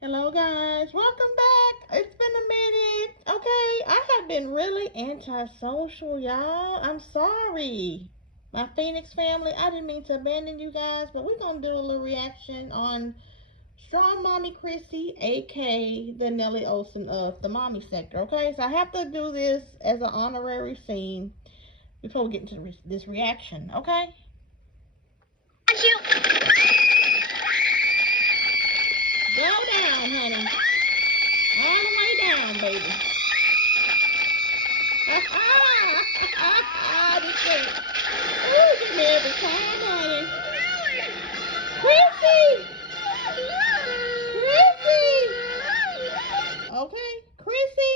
Hello guys, welcome back. It's been a minute. Okay, I have been really antisocial, y'all. I'm sorry. My Phoenix family, I didn't mean to abandon you guys, but we're gonna do a little reaction on Strongmommy Chrissy, aka the Nellie Olson of the mommy sector. Okay, so I have to do this as an honorary scene before we get into this reaction. Okay? Thank you. Go down, honey. All the way down, baby. This thing. Ooh, get me every time, honey. Chrissy! Chrissy! Okay, Chrissy.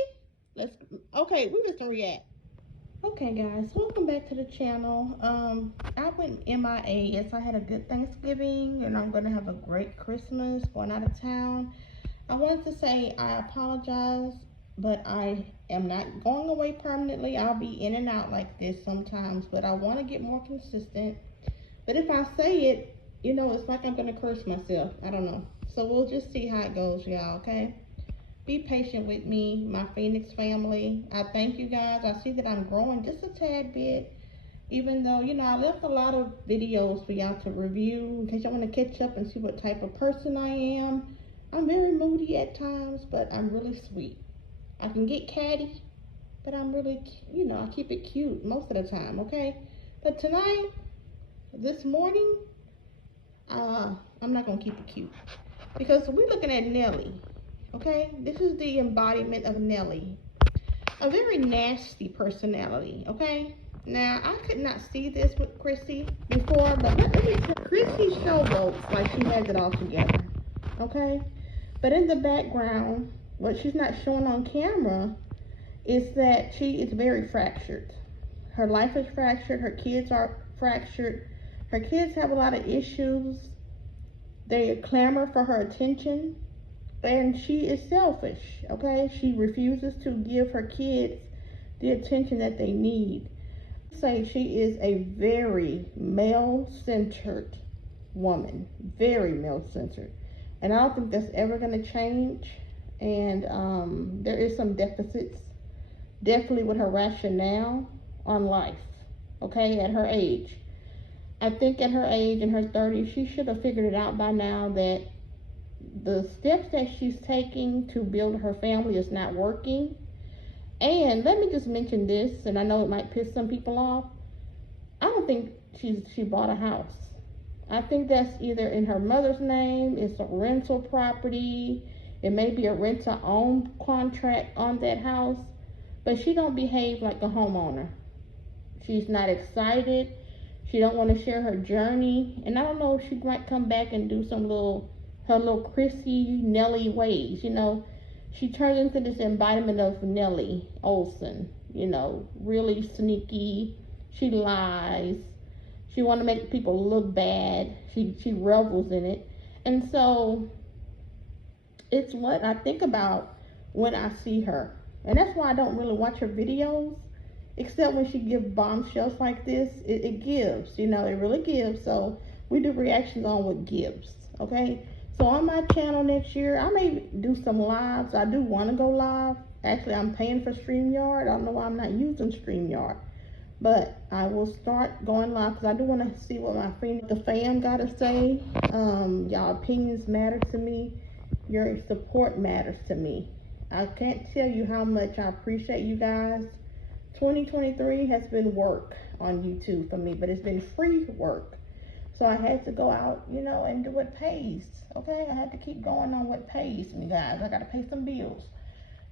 Okay, we're just gonna react. Okay, guys, welcome back to the channel. I went MIA. Yes, I had a good Thanksgiving, and I'm gonna have a great Christmas going out of town. I wanted to say I apologize, but I am not going away permanently. I'll be in and out like this sometimes, but I want to get more consistent. But if I say it, it's like I'm going to curse myself. I don't know. So we'll just see how it goes, y'all, okay? Be patient with me, my Phoenix family. I thank you guys. I see that I'm growing just a tad bit, even though, I left a lot of videos for y'all to review in case y'all want to catch up and see what type of person I am. I'm very moody at times, but I'm really sweet. I can get catty, but I'm really, I keep it cute most of the time, okay? But tonight, this morning, I'm not going to keep it cute because we're looking at Nellie, okay? This is the embodiment of Nellie. A very nasty personality, okay? Now, I could not see this with Christy before, but let me tell you, Christy showboats like she has it all together, okay? But in the background, what she's not showing on camera is that she is very fractured. Her life is fractured. Her kids are fractured. Her kids have a lot of issues. They clamor for her attention. And she is selfish, okay? She refuses to give her kids the attention that they need. Say she is a very male-centered woman. Very male-centered. And I don't think that's ever going to change. And there is some deficits, definitely with her rationale on life, okay, at her age. I think at her age, in her 30s, she should have figured it out by now that the steps that she's taking to build her family is not working. And let me just mention this, and I know it might piss some people off. I don't think she bought a house. I think that's either in her mother's name, it's a rental property, it may be a rent-to-own contract on that house, but she don't behave like a homeowner. She's not excited. She don't want to share her journey, and I don't know if she might come back and do her little Chrissy Nellie ways. She turns into this embodiment of Nellie Olson. Really sneaky. She lies. She want to make people look bad. She revels in it. And so it's what I think about when I see her. And that's why I don't really watch her videos, except when she gives bombshells like this. It gives, it really gives. So we do reactions on what gives, okay? So on my channel next year, I may do some lives. I do want to go live. Actually, I'm paying for StreamYard. I don't know why I'm not using StreamYard. But I will start going live because I do want to see what my friend, the fam, got to say. Y'all opinions matter to me. Your support matters to me. I can't tell you how much I appreciate you guys. 2023 has been work on YouTube for me, but it's been free work. So I had to go out, and do what pays, okay? I had to keep going on what pays me, guys. I got to pay some bills.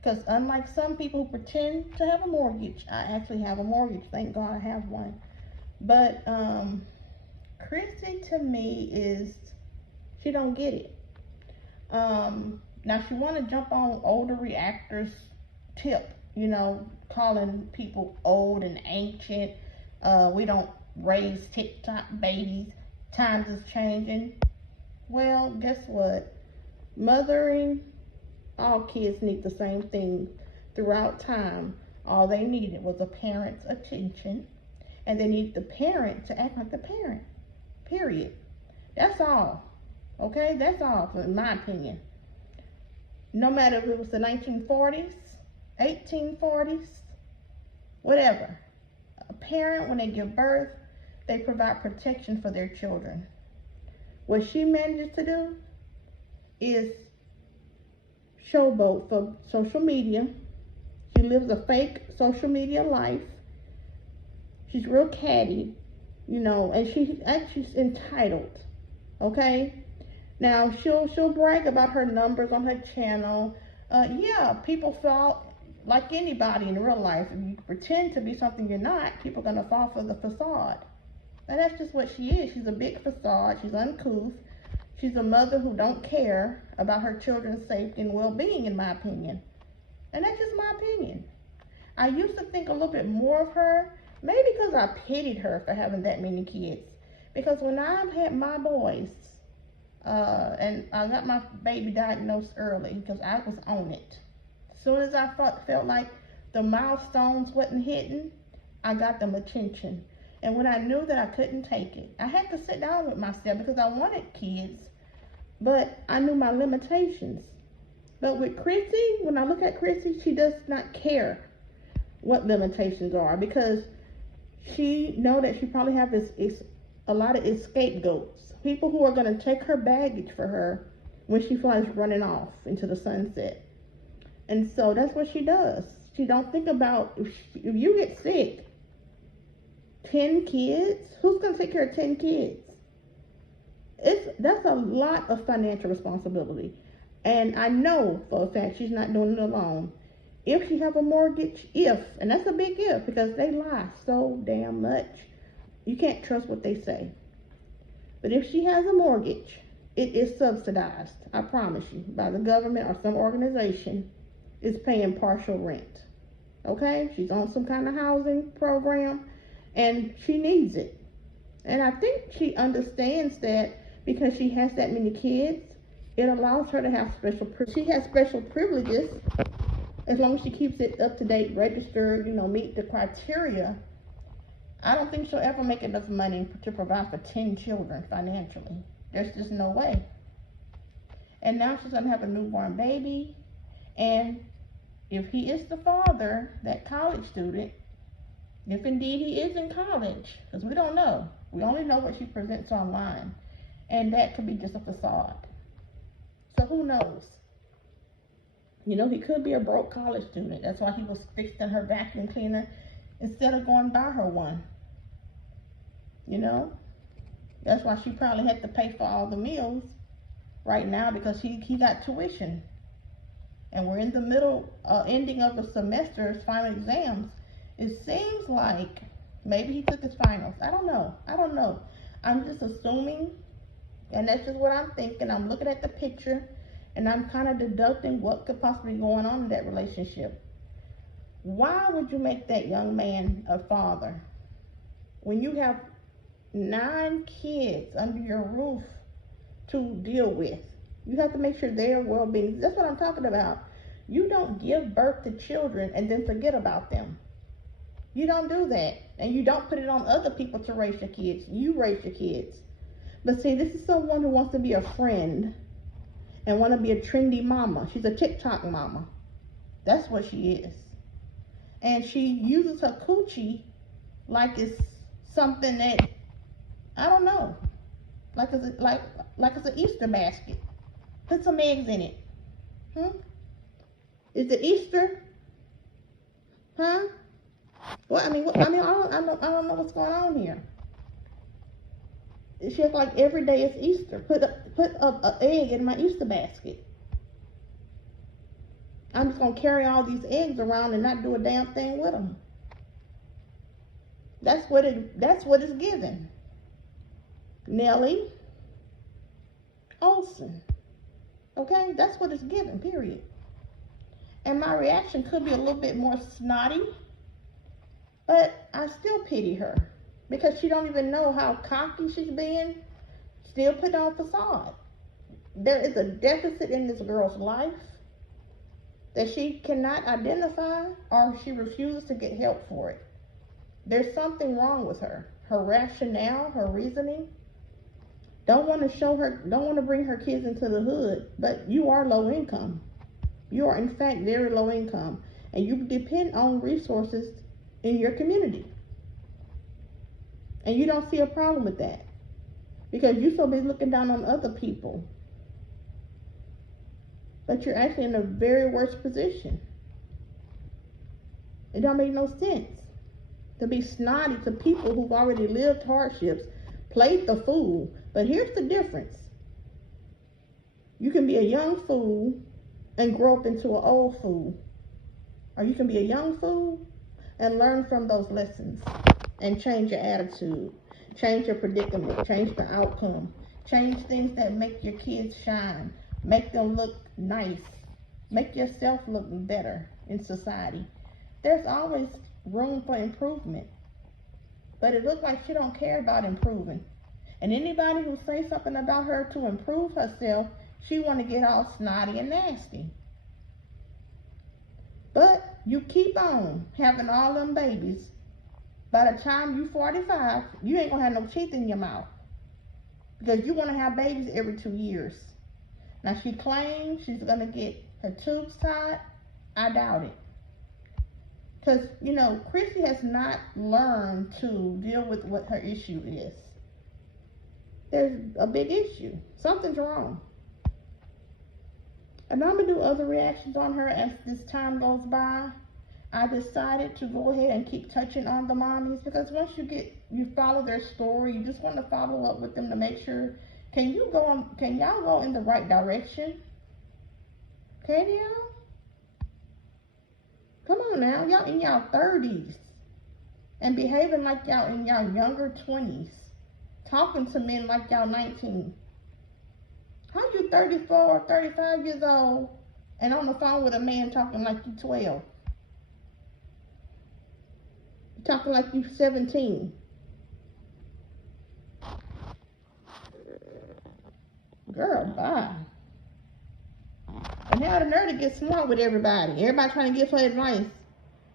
Because unlike some people who pretend to have a mortgage, I actually have a mortgage. Thank God I have one. But Christy, to me, she don't get it. Now she want to jump on older reactors tip, calling people old and ancient. We don't raise TikTok babies. Times is changing. Well, guess what? Mothering, all kids need the same thing throughout time. All they needed was a parent's attention, and they need the parent to act like the parent. Period. That's all. Okay? That's all, in my opinion. No matter if it was the 1940s, 1840s, whatever. A parent, when they give birth, they provide protection for their children. What she manages to do is showboat for social media. She lives a fake social media life. She's real catty, and she's entitled. Okay? Now she'll brag about her numbers on her channel. Yeah, people fall like anybody in real life. If you pretend to be something you're not, people are gonna fall for the facade. And that's just what she is. She's a big facade. She's uncouth. She's a mother who don't care about her children's safety and well-being, in my opinion. And that's just my opinion. I used to think a little bit more of her, maybe because I pitied her for having that many kids. Because when I had my boys, and I got my baby diagnosed early because I was on it. As soon as I felt like the milestones wasn't hitting, I got them attention. And when I knew that I couldn't take it, I had to sit down with myself because I wanted kids, but I knew my limitations. But with Christy, when I look at Christy, she does not care what limitations are, because she know that she probably have a lot of scapegoats, people who are going to take her baggage for her when she flies running off into the sunset. And so that's what she does. She don't think about if you get sick, 10 kids, who's going to take care of 10 kids? That's a lot of financial responsibility. And I know for a fact she's not doing it alone. If she have a mortgage, and that's a big if, because they lie so damn much, you can't trust what they say. But if she has a mortgage, it is subsidized, I promise you, by the government or some organization is paying partial rent. Okay? She's on some kind of housing program, and she needs it. And I think she understands that because she has that many kids, it allows her to have she has special privileges as long as she keeps it up to date, registered, meet the criteria. I don't think she'll ever make enough money to provide for 10 children financially. There's just no way. And now she's going to have a newborn baby. And if he is the father, that college student, if indeed he is in college, because we don't know. We only know what she presents online. And that could be just a facade. So who knows? He could be a broke college student. That's why he was fixing her vacuum cleaner instead of going buy her one. That's why she probably had to pay for all the meals right now, because he got tuition. And we're in the middle, ending of a semester's final exams. It seems like maybe he took his finals. I don't know. I'm just assuming, and that's just what I'm thinking. I'm looking at the picture, and I'm kind of deducting what could possibly be going on in that relationship. Why would you make that young man a father when you have 9 kids under your roof to deal with? You have to make sure their well-being. That's what I'm talking about. You don't give birth to children and then forget about them. You don't do that. And you don't put it on other people to raise your kids. You raise your kids. But see, this is someone who wants to be a friend and want to be a trendy mama. She's a TikTok mama. That's what she is. And she uses her coochie like it's something that, I don't know, like it's an Easter basket. Put some eggs in it. Is it Easter? Huh? Well, I don't know what's going on here. It's just like every day is Easter. Put an egg in my Easter basket. I'm just gonna carry all these eggs around and not do a damn thing with them. That's what it's given. Nellie Olsen. Okay, that's what it's given, period. And my reaction could be a little bit more snotty, but I still pity her because she don't even know how cocky she's being, still put on facade. There is a deficit in this girl's life that she cannot identify, or she refuses to get help for it. There's something wrong with her. Her rationale, her reasoning. Don't want to bring her kids into the hood, but you are low income. You are in fact very low income, and you depend on resources in your community. And you don't see a problem with that, because you're so busy looking down on other people. But you're actually in a very worse position. It don't make no sense to be snotty to people who've already lived hardships, played the fool. But here's the difference. You can be a young fool and grow up into an old fool. Or you can be a young fool and learn from those lessons and change your attitude, change your predicament, change the outcome, change things that make your kids shine, make them look nice, make yourself look better in society. There's always room for improvement, but it looks like she don't care about improving. And anybody who says something about her to improve herself, she want to get all snotty and nasty. But you keep on having all them babies. By the time you 45, you ain't gonna have no teeth in your mouth, because you want to have babies every 2 years. Now she claims she's gonna get her tubes tied. I doubt it. Because, you know, Christy has not learned to deal with what her issue is. There's a big issue. Something's wrong. And I'm going to do other reactions on her as this time goes by. I decided to go ahead and keep touching on the mommies, because once you follow their story, you just want to follow up with them to make sure, can y'all go in the right direction? Can y'all? Come on now, y'all in y'all 30s and behaving like y'all in y'all younger 20s, talking to men like y'all 19. How you 34 or 35 years old and on the phone with a man talking like you 12? Talking like you 17. Girl, bye. And now the nerve to get smart with everybody. Everybody trying to give her advice,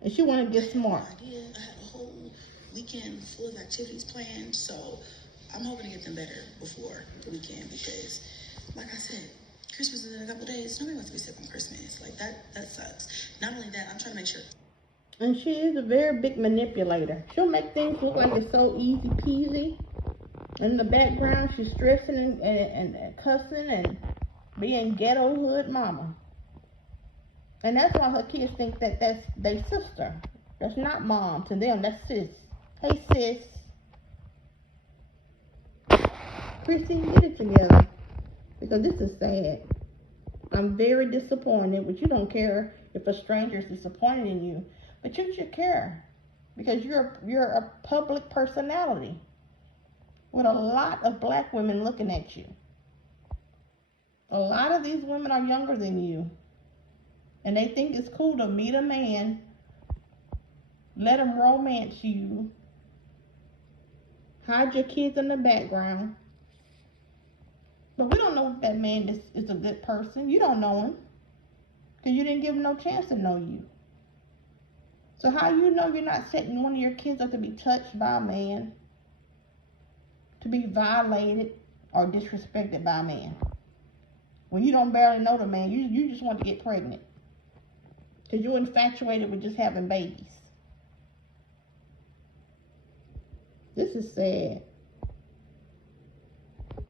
and she want to get smart. I had a whole weekend full of activities planned, so I'm hoping to get them better before the weekend, because, like I said, Christmas is in a couple days. Nobody wants to be sick on Christmas. Like, that sucks. Not only that, I'm trying to make sure. And she is a very big manipulator. She'll make things look like it's so easy peasy. In the background, she's stressing and cussing and being ghetto hood mama. And that's why her kids think that that's their sister. That's not mom to them, that's sis. Hey sis. Christy, get it together, because this is sad. I'm very disappointed, but you don't care if a stranger is disappointed in you. But you should care, because you're a public personality with a lot of black women looking at you. A lot of these women are younger than you, and they think it's cool to meet a man, let him romance you, hide your kids in the background. But we don't know if that man is a good person. You don't know him, because you didn't give him no chance to know you. So how you know you're not setting one of your kids up to be touched by a man, to be violated or disrespected by a man, when you don't barely know the man? You just want to get pregnant because you're infatuated with just having babies. This is sad.